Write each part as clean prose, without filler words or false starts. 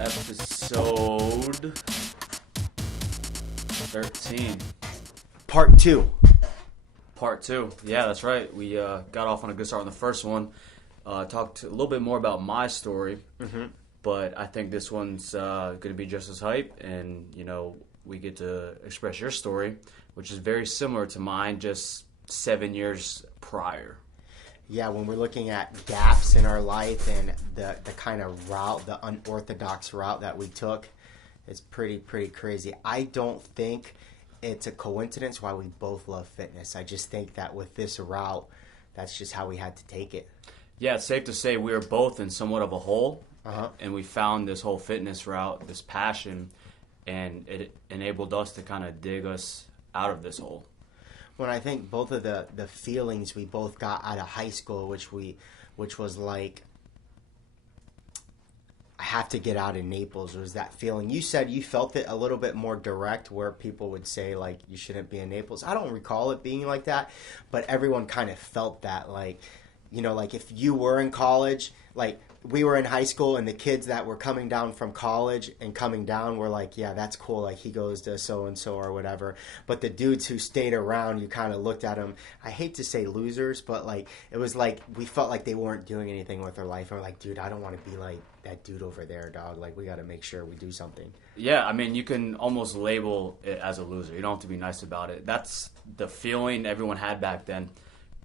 Episode 13. Part 2. Part 2. Yeah, that's right. We got off on a good start on the first one. Talked a little bit more about my story. But I think this one's going to be just as hype. And, you know, we get to express your story, which is very similar to mine, just 7 years prior. Yeah, when we're looking at gaps in our life and the kind of route, the unorthodox route that we took, it's pretty crazy. I don't think it's a coincidence why we both love fitness. I just think that with this route, that's just how we had to take it. Yeah, it's safe to say we were both in somewhat of a hole, and we found this whole fitness route, this passion, and it enabled us to kind of dig us out of this hole. When I think both of the feelings we both got out of high school, which was like, I have to get out of Naples, was that feeling. You said you felt it a little bit more direct, where people would say, like, you shouldn't be in Naples. I don't recall it being like that, but everyone kind of felt that, like, you know, like if you were in college, like we were in high school and the kids that were coming down from college and coming down were like, yeah, that's cool. Like he goes to so-and-so or whatever. But the dudes who stayed around, you kind of looked at them. I hate to say losers, but like, it was like, we felt like they weren't doing anything with their life. And we're like, dude, I don't want to be like that dude over there, dog. Like we got to make sure we do something. Yeah, I mean, you can almost label it as a loser. You don't have to be nice about it. That's the feeling everyone had back then.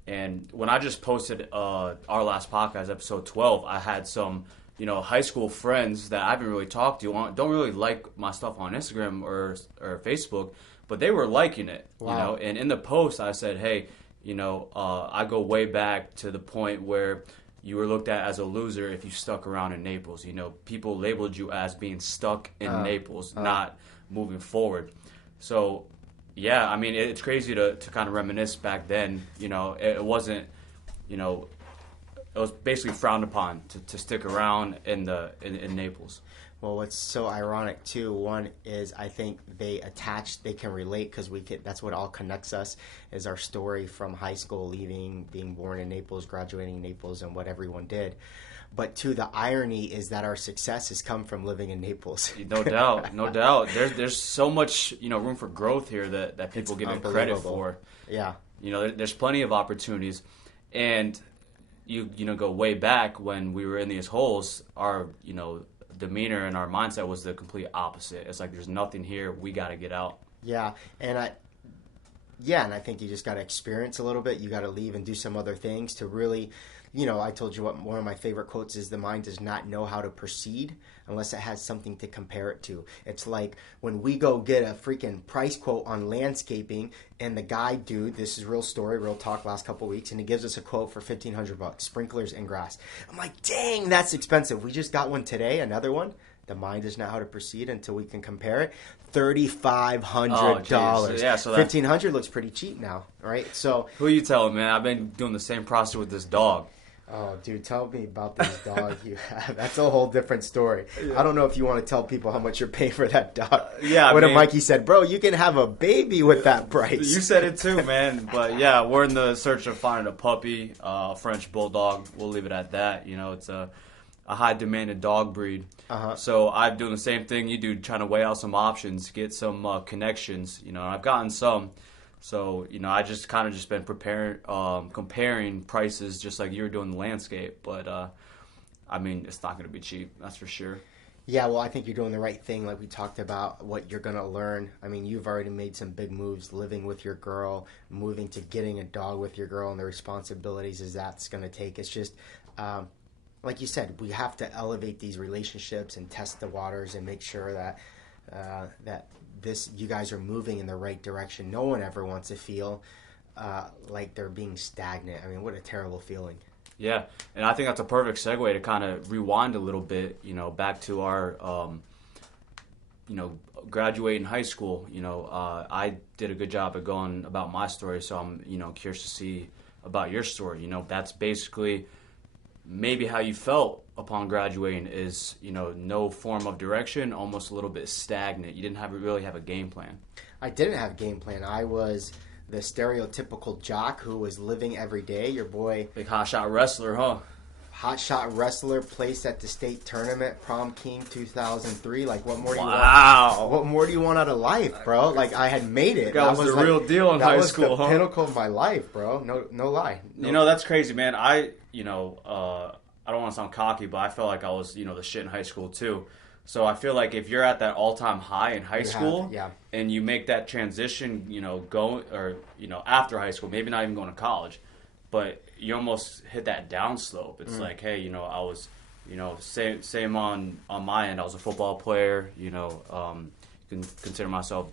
And when I just posted our last podcast, episode 12, I had some, you know, high school friends that I haven't really talked to, don't really like my stuff on Instagram or Facebook, but they were liking it, Wow. you know. And in the post, I said, hey, you know, I go way back to the point where you were looked at as a loser if you stuck around in Naples. You know, people labeled you as being stuck in Naples, not moving forward. So, yeah, I mean, it's crazy to kind of reminisce back then. You know, it wasn't, you know, it was basically frowned upon to stick around in Naples. Well, what's so ironic too, one is I think they can relate because that's what all connects us, is our story from high school, leaving, being born in Naples, graduating in Naples, and what everyone did. But two, the irony is that our success has come from living in Naples. No doubt, no doubt. There's so much, you know, room for growth here that people give it credit for. Yeah. You know, there's plenty of opportunities, and you know go way back when we were in these holes. Our, you know, demeanor and our mindset was the complete opposite. It's like there's nothing here. We got to get out. Yeah, and I think you just got to experience a little bit. You got to leave and do some other things to really. You know, I told you what one of my favorite quotes is: the mind does not know how to proceed unless it has something to compare it to. It's like when we go get a freaking price quote on landscaping, and the guy, dude, this is real story, real talk, last couple of weeks, and he gives us a quote for $1,500, sprinklers and grass. I'm like, dang, that's expensive. We just got one today, another one. The mind does not know how to proceed until we can compare it. $3,500. Yeah, so $1,500 looks pretty cheap now, right? So who you telling, man? I've been doing the same process with this dog. Oh, dude, tell me about this dog you have. That's a whole different story. Yeah. I don't know if you want to tell people how much you're paying for that dog. Yeah, What if Mikey said, bro, you can have a baby with that price? You said it too, man. But yeah, we're in the search of finding a puppy, French bulldog. We'll leave it at that. You know, it's a high demanded dog breed. So I'm doing the same thing you do, trying to weigh out some options, get some connections. You know, I've gotten some. So, you know, I just kind of just been comparing prices just like you were doing the landscape. But, I mean, it's not going to be cheap, that's for sure. Yeah, well, I think you're doing the right thing, like we talked about, what you're going to learn. I mean, you've already made some big moves, living with your girl, moving to getting a dog with your girl, and the responsibilities is that's going to take. It's just, like you said, we have to elevate these relationships and test the waters and make sure that you guys are moving in the right direction. No one ever wants to feel like they're being stagnant. I mean, what a terrible feeling. Yeah, and I think that's a perfect segue to kind of rewind a little bit, you know, back to our, you know, graduating high school. You know, I did a good job of going about my story, so I'm, you know, curious to see about your story. You know, that's basically maybe how you felt upon graduating is, you know, no form of direction, almost a little bit stagnant. You didn't really have a game plan. I didn't have a game plan. I was the stereotypical jock who was living every day. Your boy... Big hotshot wrestler, huh? hotshot wrestler, placed at the state tournament, prom king 2003. Like, what more do you Wow. want? What more do you want out of life, bro? Like, I had made it. That was the real deal in high school, That was huh? the pinnacle of my life, bro. No lie. You know, that's crazy, man. I don't want to sound cocky, but I felt like I was, the shit in high school too. So I feel like if you're at that all-time high in high school, and you make that transition, after high school, maybe not even going to college, but you almost hit that downslope. It's like, hey, I was, same on my end. I was a football player. You can consider myself,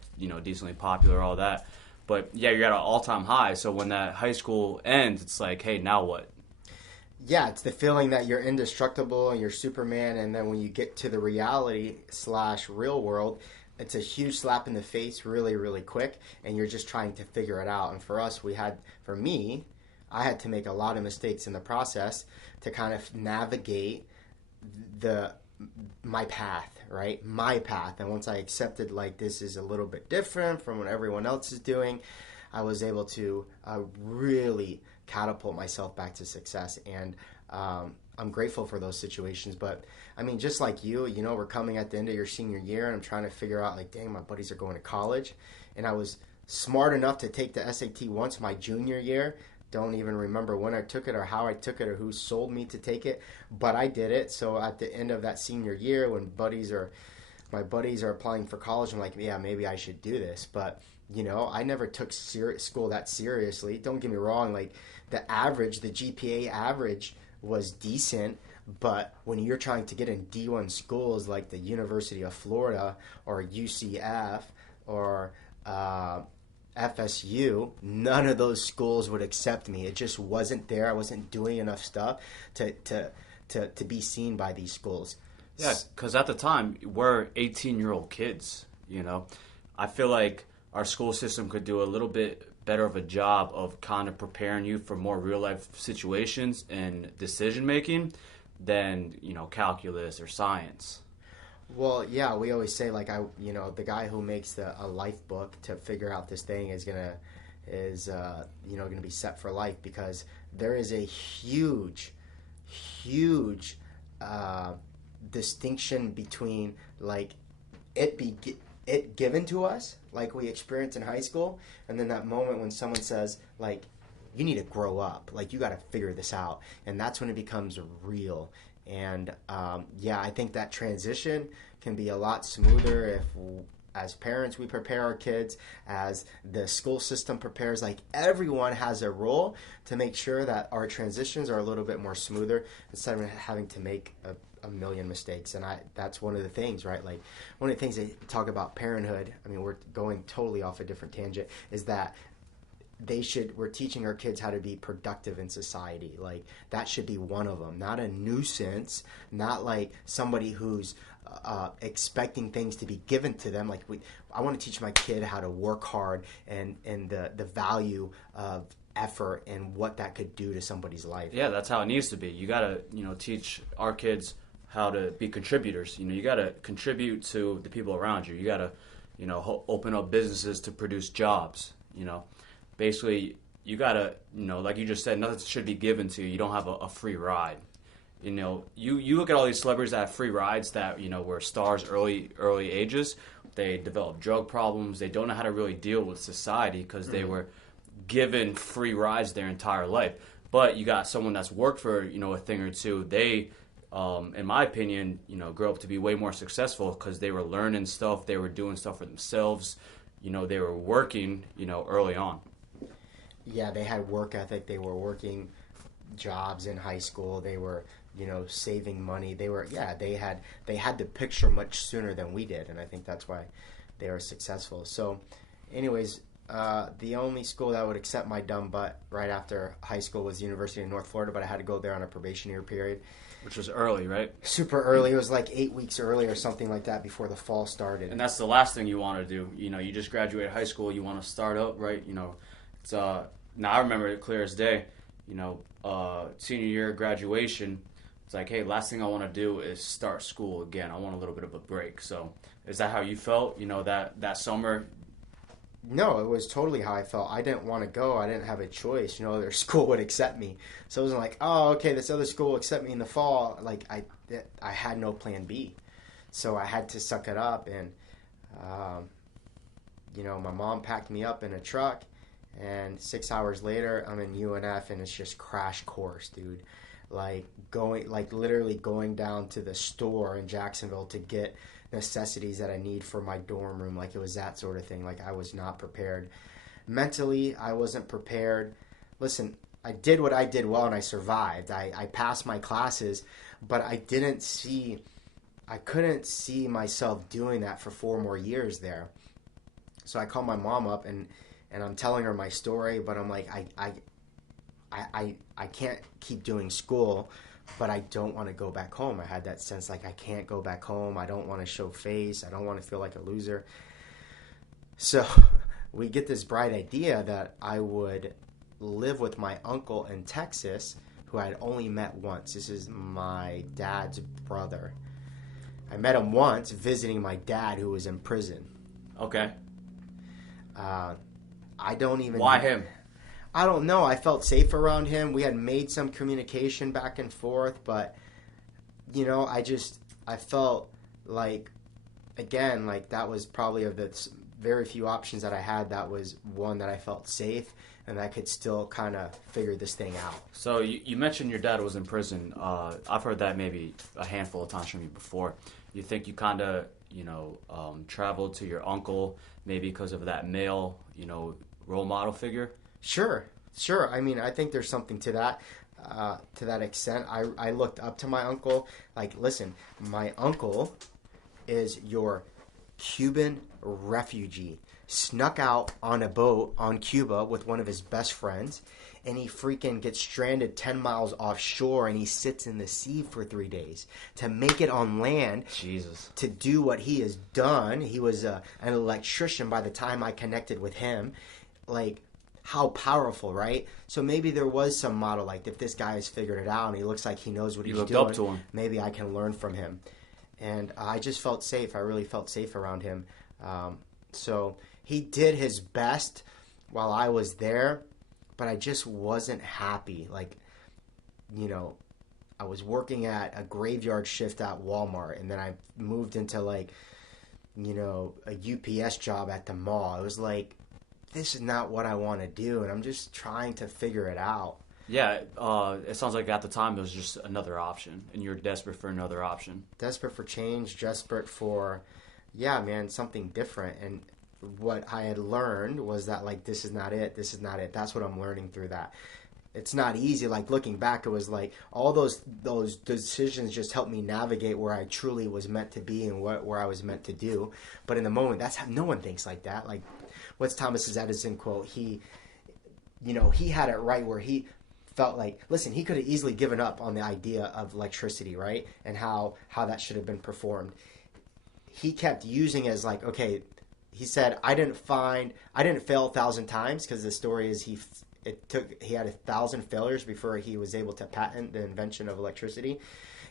decently popular, all that. But yeah, you're at an all-time high. So when that high school ends, it's like, hey, now what? Yeah, it's the feeling that you're indestructible and you're Superman, and then when you get to the reality / real world, it's a huge slap in the face really, really quick, and you're just trying to figure it out. And for me, I had to make a lot of mistakes in the process to kind of navigate my path, right? My path. And once I accepted, like, this is a little bit different from what everyone else is doing, I was able to really catapult myself back to success. And I'm grateful for those situations. But I mean, just like you, we're coming at the end of your senior year, and I'm trying to figure out, like, dang, my buddies are going to college. And I was smart enough to take the SAT once my junior year. Don't even remember when I took it or how I took it or who sold me to take it, but I did it. So at the end of that senior year, when my buddies are applying for college, I'm like, yeah, maybe I should do this. But I never took school that seriously. Don't get me wrong, like, the GPA average was decent, but when you're trying to get in D1 schools like the University of Florida or UCF or FSU, none of those schools would accept me. It just wasn't there. I wasn't doing enough stuff to be seen by these schools. Yeah, because at the time, we're 18-year-old kids, I feel like our school system could do a little bit better of a job of kind of preparing you for more real-life situations and decision-making than, calculus or science. Well, yeah, we always say, like, the guy who makes a life book to figure out this thing is gonna be set for life, because there is a huge distinction between, like, it given to us, like we experienced in high school, and then that moment when someone says, like, you need to grow up, like, you got to figure this out, and that's when it becomes real. And I think that transition can be a lot smoother if, as parents, we prepare our kids, as the school system prepares. Like, everyone has a role to make sure that our transitions are a little bit more smoother instead of having to make a million mistakes. And that's one of the things, right? Like, one of the things they talk about parenthood, I mean, we're going totally off a different tangent, is that we're teaching our kids how to be productive in society. Like, that should be one of them. Not a nuisance, not like somebody who's expecting things to be given to them. Like, I want to teach my kid how to work hard and the value of effort and what that could do to somebody's life. Yeah, that's how it needs to be. You got to, teach our kids how to be contributors. You got to contribute to the people around you. You got to, open up businesses to produce jobs, Basically, you got to, like you just said, nothing should be given to you. You don't have a free ride. You look at all these celebrities that have free rides that, were stars early ages. They develop drug problems. They don't know how to really deal with society because they were given free rides their entire life. But you got someone that's worked for, a thing or two. They, in my opinion, grow up to be way more successful because they were learning stuff. They were doing stuff for themselves. They were working, early on. Yeah, they had work ethic. They were working jobs in high school. They were, saving money. They had the picture much sooner than we did, and I think that's why they were successful. So, anyways, the only school that would accept my dumb butt right after high school was the University of North Florida, but I had to go there on a probationary period. Which was early, right? Super early. It was like 8 weeks early or something like that before the fall started. And that's the last thing you want to do. You just graduated high school. You want to start up, right? It's now I remember it clear as day. Senior year graduation. It's like, hey, last thing I want to do is start school again. I want a little bit of a break. So, is that how you felt? That summer. No, it was totally how I felt. I didn't want to go. I didn't have a choice. You know, their school would accept me. So it wasn't like, oh, okay, this other school will accept me in the fall. Like I had no plan B. So I had to suck it up. And, you know, my mom packed me up in a truck. And 6 hours later, I'm in UNF, and it's just crash course, dude. Like literally going down to the store in Jacksonville to get necessities that I need for my dorm room. Like, it was that sort of thing. Like, I was not prepared. Mentally, I wasn't prepared. Listen, I did what I did well, and I survived. I passed my classes, but I couldn't see myself doing that for 4 more years there. So I called my mom up, and I'm telling her my story, but I'm like, I can't keep doing school, but I don't want to go back home. I had that sense like I can't go back home. I don't want to show face. I don't want to feel like a loser. So we get this bright idea that I would live with my uncle in Texas, who I had only met once. This is my dad's brother. I met him once visiting my dad, who was in prison. Okay. I don't even... Why him? I don't know. I felt safe around him. We had made some communication back and forth, but, you know, I felt like, again, like that was probably of the very few options that I had, that was one that I felt safe and I could still kind of figure this thing out. So you mentioned your dad was in prison. I've heard that maybe a handful of times from you before. You think you kind of, traveled to your uncle maybe because of that male, role model figure? Sure. I mean, I think there's something to that extent. I looked up to my uncle. Like, listen, my uncle is your Cuban refugee. Snuck out on a boat on Cuba with one of his best friends, and he freaking gets stranded 10 miles offshore, and he sits in the sea for 3 days to make it on land. Jesus. To do what he has done. He was an electrician by the time I connected with him. Like, how powerful, right? So maybe there was some model, like, if this guy has figured it out and he looks like he knows what he's doing. You looked up to him. Maybe I can learn from him. And I just felt safe. I really felt safe around him. So he did his best while I was there, but I just wasn't happy. Like, I was working at a graveyard shift at Walmart, and then I moved into, like, a UPS job at the mall. It was like, this is not what I want to do, and I'm just trying to figure it out. Yeah, it sounds like at the time it was just another option, and you're desperate for another option. Desperate for change, desperate for, something different. And what I had learned was that, like, this is not it. That's what I'm learning through that. It's not easy. Like, looking back, it was like all those decisions just helped me navigate where I truly was meant to be and where I was meant to do. But in the moment, no one thinks like that. Like, what's Thomas Edison quote? He had it right where he felt like, listen, he could have easily given up on the idea of electricity, right? And how that should have been performed. He kept using it as like, okay, he said, I didn't fail 1,000 times, because the story is he had 1,000 failures before he was able to patent the invention of electricity.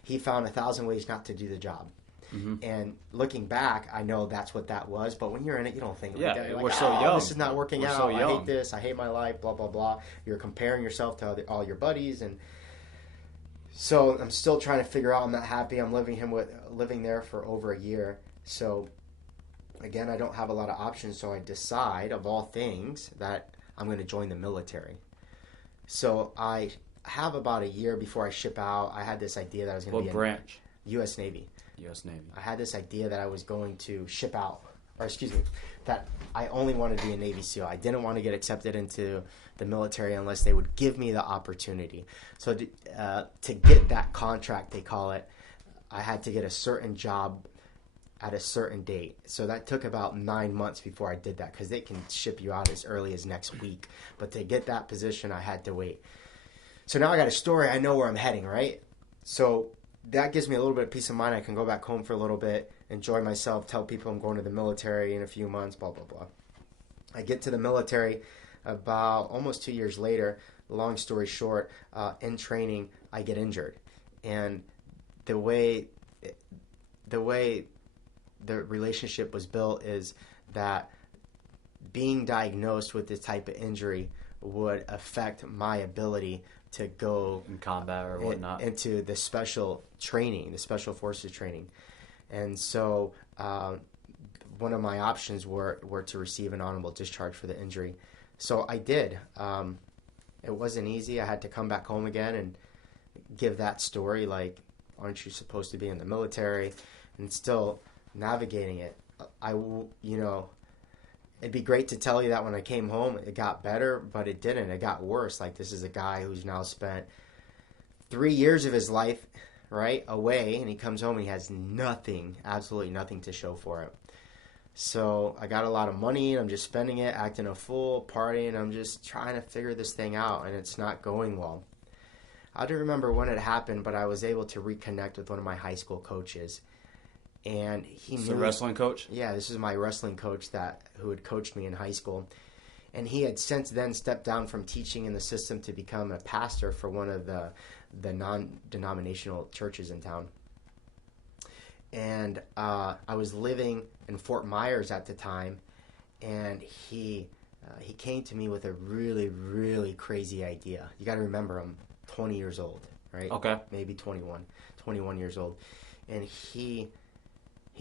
He found 1,000 ways not to do the job. Mm-hmm. And looking back, I know that's what that was. But when you're in it, you don't think like that. You're like, we're so young. This is not working out. I hate this. I hate my life. Blah blah blah. You're comparing yourself to all your buddies, and so I'm still trying to figure out. I'm not happy. I'm living there for over a year. So again, I don't have a lot of options. So I decide, of all things, that I'm going to join the military. So I have about a year before I ship out. I had this idea that I was going to be in branch? U.S. Navy. U.S. Navy. I had this idea that I was going to ship out, that I only wanted to be a Navy SEAL. I didn't want to get accepted into the military unless they would give me the opportunity. So to get that contract, they call it, I had to get a certain job at a certain date. So that took about 9 months before I did that, because they can ship you out as early as next week. But to get that position, I had to wait. So now I got a story. I know where I'm heading, right? So that gives me a little bit of peace of mind. I can go back home for a little bit, enjoy myself, tell people I'm going to the military in a few months, blah, blah, blah. I get to the military about almost 2 years later. Long story short, in training, I get injured. And the way the relationship was built is that being diagnosed with this type of injury would affect my ability to go in combat or whatnot into the special training, the special forces training. And so one of my options were to receive an honorable discharge for the injury. So I did. It wasn't easy. I had to come back home again and give that story, like, aren't you supposed to be in the military? And still navigating it. It'd be great to tell you that when I came home, it got better, but it didn't. It got worse. Like, this is a guy who's now spent 3 years of his life, right, away, and he comes home and he has nothing, absolutely nothing to show for it. So I got a lot of money, and I'm just spending it, acting a fool, partying. I'm just trying to figure this thing out, and it's not going well. I don't remember when it happened, but I was able to reconnect with one of my high school coaches. And he knew... The wrestling coach? Yeah, this is my wrestling coach who had coached me in high school. And he had since then stepped down from teaching in the system to become a pastor for one of the non-denominational churches in town. And I was living in Fort Myers at the time, and he came to me with a really, really crazy idea. You got to remember, I'm 20 years old, right? Okay. Maybe 21 years old. And he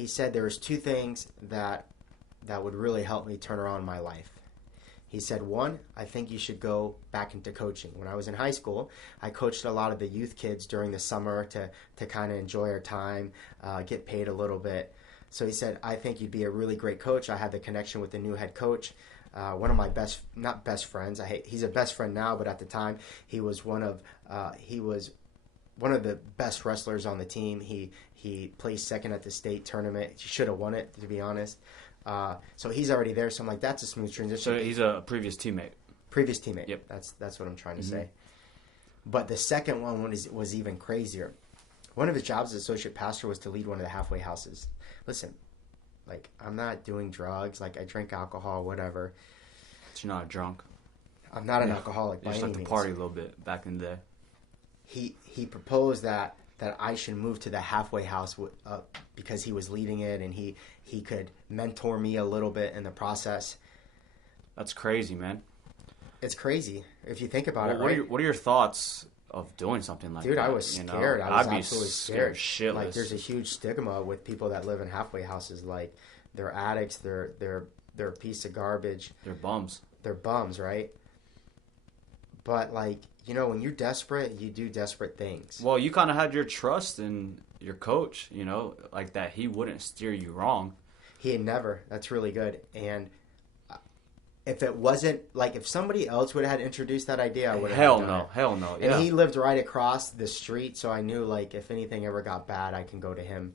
said there was two things that would really help me turn around my life. He said, one, I think you should go back into coaching. When I was in high school, I coached a lot of the youth kids during the summer to kind of enjoy our time, get paid a little bit. So he said, I think you'd be a really great coach. I had the connection with the new head coach. One of my not best friends. He's a best friend now, but at the time he was one of the best wrestlers on the team. He placed second at the state tournament. He should have won it, to be honest. So he's already there. So I'm like, that's a smooth transition. So he's a previous teammate. Previous teammate. Yep. That's what I'm trying to say. But the second one was even crazier. One of his jobs as associate pastor was to lead one of the halfway houses. Listen, like, I'm not doing drugs. Like, I drink alcohol, whatever. But you're not a drunk. I'm not an alcoholic by any means. You just like to party a little bit back in the day. He proposed that I should move to the halfway house because he was leading it, and he could mentor me a little bit in the process. That's crazy, man. It's crazy if you think about it. Right? What are your thoughts of doing something like that? Dude, I was scared. I was absolutely scared. Shitless. Like, there's a huge stigma with people that live in halfway houses. Like, they're addicts. They're a piece of garbage. They're bums. They're bums, right? But, like, you know, when you're desperate, you do desperate things. Well, you kind of had your trust in your coach, like that he wouldn't steer you wrong. He had never. That's really good. And if it wasn't, like, if somebody else would have had introduced that idea, I would have done it. Hell no. Yeah. And he lived right across the street, so I knew, like, if anything ever got bad, I can go to him.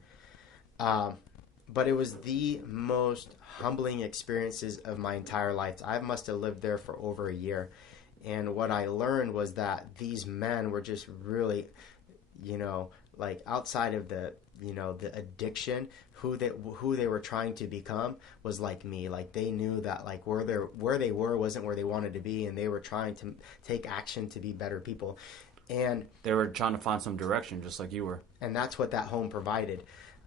But it was the most humbling experiences of my entire life. I must have lived there for over a year. And what I learned was that these men were just really, like, outside of the addiction, who they were trying to become was like me. Like, they knew that, like, where they were wasn't where they wanted to be, and they were trying to take action to be better people. And they were trying to find some direction, just like you were. And that's what that home provided.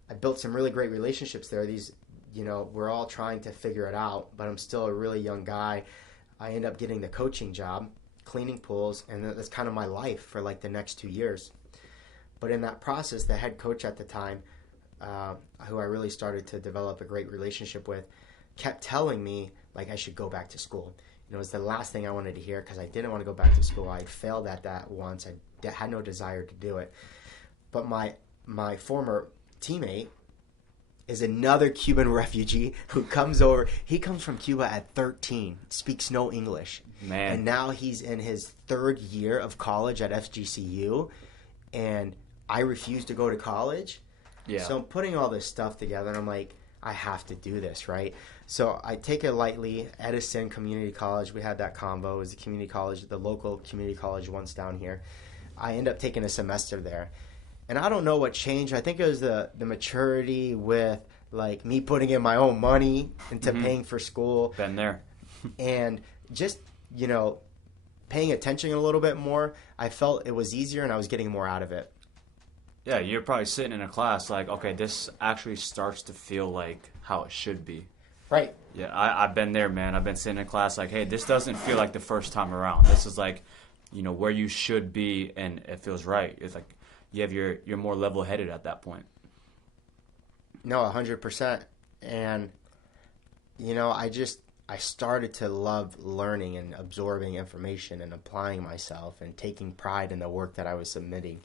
I built some really great relationships there. These, we're all trying to figure it out, but I'm still a really young guy. I end up getting the coaching job, cleaning pools, and that's kind of my life for, like, the next 2 years. But in that process, the head coach at the time, who I really started to develop a great relationship with, kept telling me, like, I should go back to school. It was the last thing I wanted to hear because I didn't want to go back to school. I failed at that once. I had no desire to do it. But my former teammate is another Cuban refugee who comes over. He comes from Cuba at 13, speaks no English. Man. And now he's in his third year of college at FGCU, and I refuse to go to college. Yeah. So I'm putting all this stuff together, and I'm like, I have to do this, right? So I take it lightly. Edison Community College, we had that combo. It was the community college, the local community college once down here. I end up taking a semester there. And I don't know what changed. I think it was the maturity with, like, me putting in my own money into paying for school. Been there. And just, paying attention a little bit more, I felt it was easier and I was getting more out of it. Yeah, you're probably sitting in a class like, okay, this actually starts to feel like how it should be. Right. Yeah, I've been there, man. I've been sitting in class like, hey, this doesn't feel like the first time around. This is like, where you should be, and it feels right. It's like you're more level-headed at that point. No, 100%. And, I started to love learning and absorbing information and applying myself and taking pride in the work that I was submitting.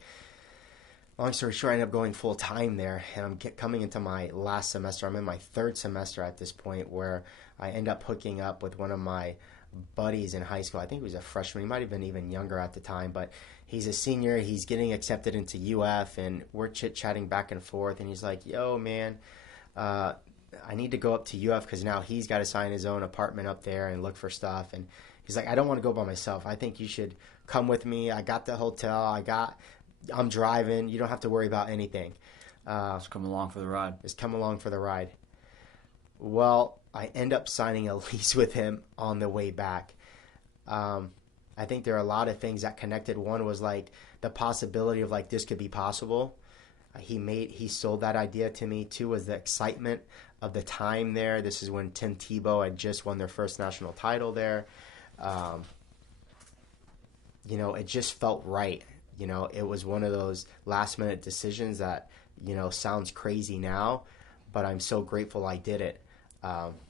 Long story short, I ended up going full time there, and I'm coming into my last semester. I'm in my third semester at this point, where I end up hooking up with one of my buddies in high school. I think he was a freshman. He might have been even younger at the time, but he's a senior. He's getting accepted into UF, and we're chit-chatting back and forth, and he's like, yo, man, I need to go up to UF because now he's got to sign his own apartment up there and look for stuff. And he's like, I don't want to go by myself. I think you should come with me. I got the hotel. I'm driving. You don't have to worry about anything. Just come along for the ride. Just come along for the ride. Well, I end up signing a lease with him on the way back. I think there are a lot of things that connected. One was like the possibility of like this could be possible. He sold that idea to me. Two was the excitement of the time there. This is when Tim Tebow had just won their first national title there. It just felt right. It was one of those last minute decisions that, sounds crazy now, but I'm so grateful I did it.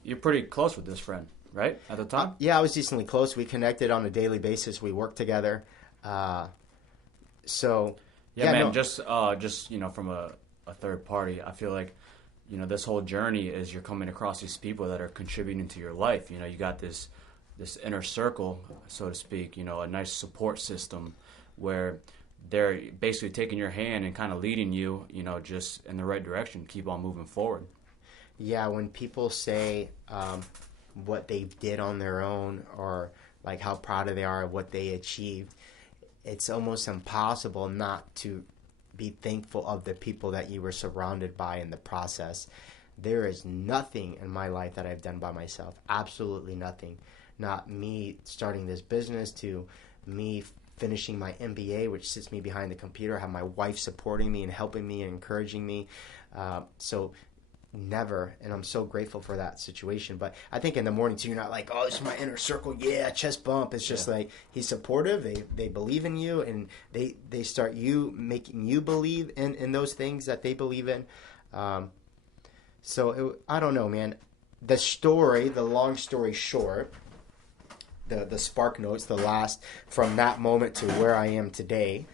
You're pretty close with this friend, right? At the time? Yeah, I was decently close. We connected on a daily basis. We worked together. Just from a third party, I feel like, this whole journey is you're coming across these people that are contributing to your life. You got this inner circle, so to speak, a nice support system where they're basically taking your hand and kind of leading you, just in the right direction. Keep on moving forward. Yeah, when people say what they did on their own, or like how proud they are of what they achieved, it's almost impossible not to be thankful of the people that you were surrounded by in the process. There is nothing in my life that I've done by myself. Absolutely nothing. Not me starting this business to me finishing my MBA, which sits me behind the computer. I have my wife supporting me and helping me and encouraging me. So never, and I'm so grateful for that situation. But I think in the morning too, you're not like, oh, this is my inner circle, yeah, chest bump. It's just like he's supportive. They believe in you, and they start making you believe in those things that they believe in. I don't know, man. The long story short, the spark notes, the last from that moment to where I am today.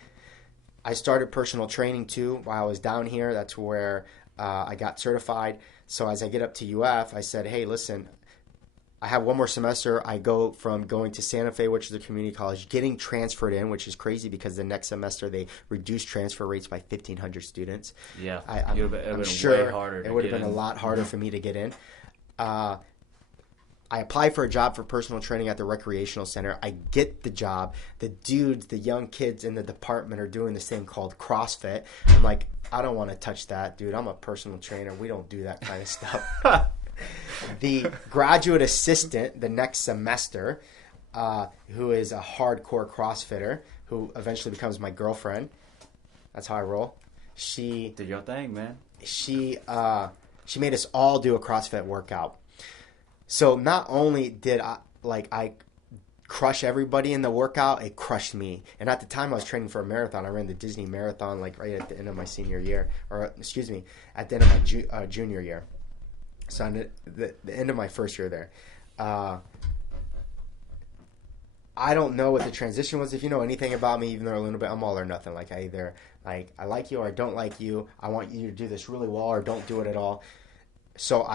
I started personal training too while I was down here. That's where I got certified. So as I get up to UF, I said, hey, listen, I have one more semester. I go from going to Santa Fe, which is a community college, getting transferred in, which is crazy because the next semester they reduced transfer rates by 1,500 students. Yeah, I'm sure it would have been a lot harder for me to get in. I apply for a job for personal training at the recreational center. I get the job. The dudes, the young kids in the department are doing this thing called CrossFit. I'm like, I don't want to touch that, dude. I'm a personal trainer. We don't do that kind of stuff. The graduate assistant the next semester, who is a hardcore CrossFitter, who eventually becomes my girlfriend. That's how I roll. She did your thing, man. She made us all do a CrossFit workout. So not only did I crush everybody in the workout, it crushed me. And at the time I was training for a marathon. I ran the Disney Marathon right at the end of my senior year, at the end of my junior year. So at the end of my first year there. I don't know what the transition was. If you know anything about me, even though a little bit, I'm all or nothing. Like I either I like you or I don't like you. I want you to do this really well or don't do it at all. So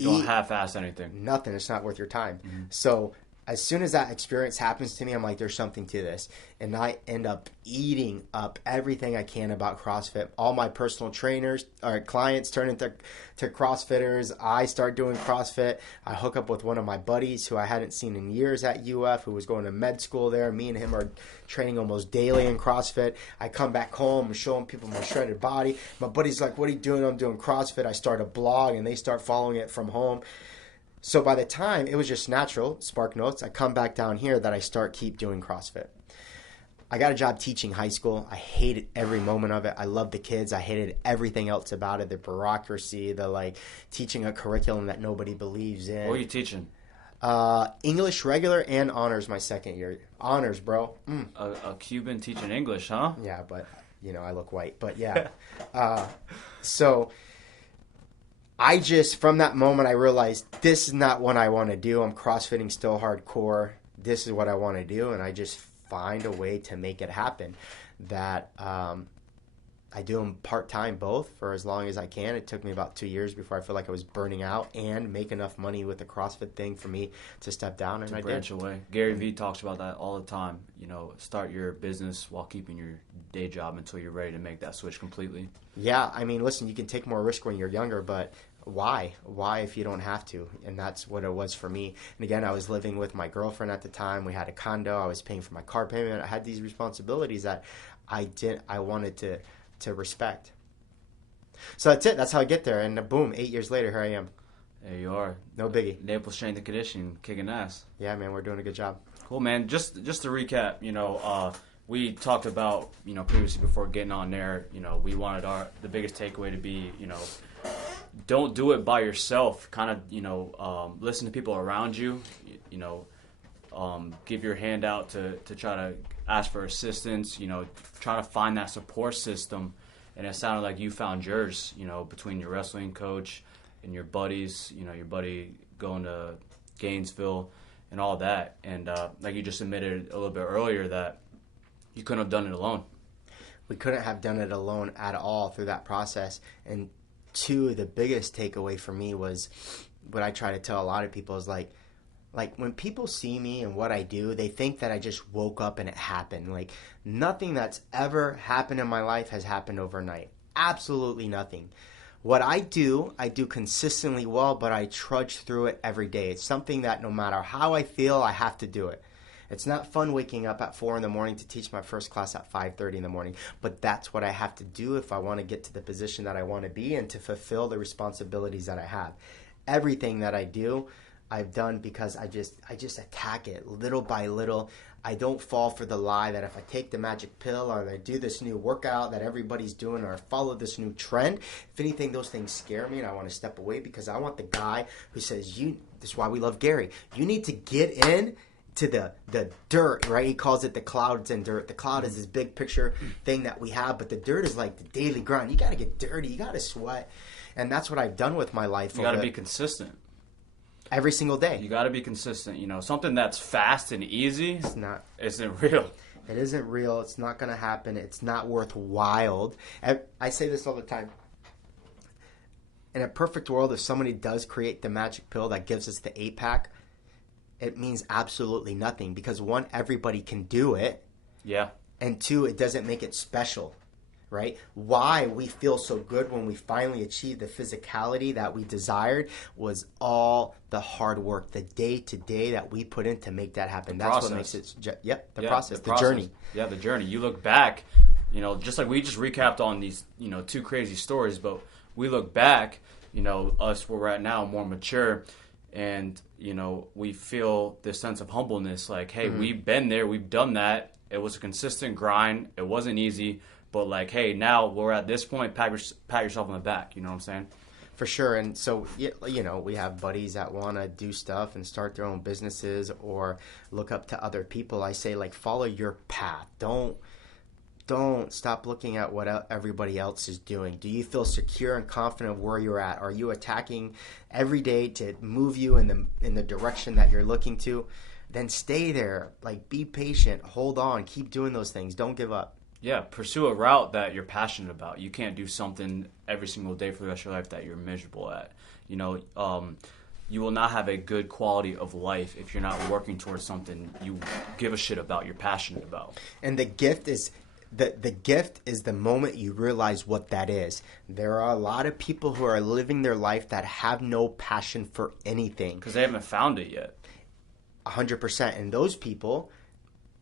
don't half-ass anything. Nothing. It's not worth your time. Mm-hmm. So as soon as that experience happens to me, I'm like, there's something to this. And I end up eating up everything I can about CrossFit. All my personal trainers or clients turn into CrossFitters. I start doing CrossFit. I hook up with one of my buddies who I hadn't seen in years at UF, who was going to med school there. Me and him are training almost daily in CrossFit. I come back home and showing people my shredded body. My buddy's like, what are you doing? I'm doing CrossFit. I start a blog and they start following it from home. So by the time, it was just natural, spark notes, I come back down here that I keep doing CrossFit. I got a job teaching high school. I hated every moment of it. I loved the kids. I hated everything else about it. The bureaucracy, the like teaching a curriculum that nobody believes in. What are you teaching? English regular and honors my second year. Honors, bro. A Cuban teaching English, huh? Yeah, but I look white. But yeah. So I just, from that moment, I realized this is not what I want to do. I'm CrossFitting still hardcore. This is what I want to do. And I just find a way to make it happen. That I do them part-time both for as long as I can. It took me about 2 years before I feel like I was burning out and make enough money with the CrossFit thing for me to step down, and I branch did. away. Gary Vee talks about that all the time. Start your business while keeping your day job until you're ready to make that switch completely. Yeah, I mean, listen, you can take more risk when you're younger, but why? Why if you don't have to? And that's what it was for me. And again, I was living with my girlfriend at the time. We had a condo. I was paying for my car payment. I had these responsibilities that I wanted to respect. So that's it. That's how I get there. And boom, 8 years later, here I am. There you are. No biggie. Naples Strength and Conditioning, kicking ass. Yeah, man, we're doing a good job. Cool, man. Just to recap, we talked about, previously before getting on there, we wanted the biggest takeaway to be, don't do it by yourself. Kind of, listen to people around you, give your hand out to try to ask for assistance, try to find that support system. And it sounded like you found yours, between your wrestling coach and your buddies, your buddy going to Gainesville and all that. And like you just admitted a little bit earlier that you couldn't have done it alone. We couldn't have done it alone at all through that process. And two, the biggest takeaway for me was what I try to tell a lot of people is like when people see me and what I do, they think that I just woke up and it happened. Like nothing that's ever happened in my life has happened overnight. Absolutely nothing. What I do consistently well, but I trudge through it every day. It's something that no matter how I feel, I have to do it. It's not fun waking up at 4 in the morning to teach my first class at 5:30 in the morning, but that's what I have to do if I want to get to the position that I want to be and to fulfill the responsibilities that I have. Everything that I do, I've done because I just attack it little by little. I don't fall for the lie that if I take the magic pill or I do this new workout that everybody's doing or follow this new trend, if anything, those things scare me and I want to step away because I want the guy who says, this is why we love Gary. You need to get in to the dirt, right? He calls it the clouds and dirt. The cloud is this big picture thing that we have, but the dirt is like the daily grind. You got to get dirty. You got to sweat. And that's what I've done with my life. You got to be consistent. Every single day. You got to be consistent. Something that's fast and easy isn't real. It isn't real. It's not going to happen. It's not worthwhile. I say this all the time. In a perfect world, if somebody does create the magic pill that gives us the 8-pack, it means absolutely nothing because one, everybody can do it. Yeah. And two, it doesn't make it special, right? Why we feel so good when we finally achieve the physicality that we desired was all the hard work, the day-to-day that we put in to make that happen. That's what makes it, the process, the journey. Yeah, the journey. You look back, just like we just recapped on these, 2 crazy stories, but we look back, us where we're at now, more mature, and we feel this sense of humbleness like, hey, we've been there, we've done that. It was a consistent grind. It wasn't easy, but like, hey, now we're at this point. Pat yourself on the back. You know what I'm saying? For sure. And so we have buddies that want to do stuff and start their own businesses or look up to other people. I say, like, follow your path. Don't stop looking at what everybody else is doing. Do you feel secure and confident of where you're at? Are you attacking every day to move you in the direction that you're looking to? Then stay there. Like, be patient. Hold on. Keep doing those things. Don't give up. Yeah, pursue a route that you're passionate about. You can't do something every single day for the rest of your life that you're miserable at. You will not have a good quality of life if you're not working towards something you give a shit about, you're passionate about. And the gift is the moment you realize what that is. There are a lot of people who are living their life that have no passion for anything. Because they haven't found it yet. 100%. And those people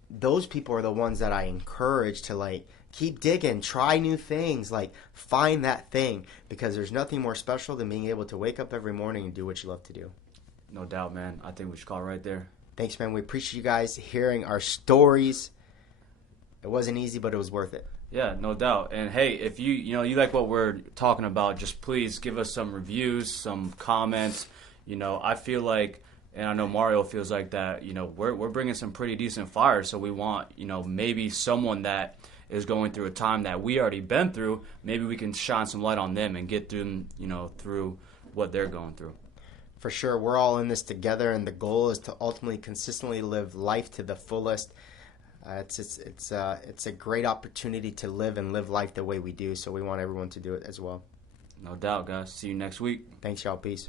are the ones that I encourage to, like, keep digging, try new things, like, find that thing. Because there's nothing more special than being able to wake up every morning and do what you love to do. No doubt, man. I think we should call it right there. Thanks, man. We appreciate you guys hearing our stories. It wasn't easy, but it was worth it. Yeah, no doubt. And hey, if you like what we're talking about, just please give us some reviews, some comments. I feel like, and I know Mario feels like that, we're bringing some pretty decent fire, so we want, maybe someone that is going through a time that we already been through, maybe we can shine some light on them and get them, through what they're going through. For sure, we're all in this together, and the goal is to ultimately consistently live life to the fullest. It's a great opportunity to live life the way we do, so we want everyone to do it as well. No doubt, guys. See you next week. Thanks, y'all. Peace.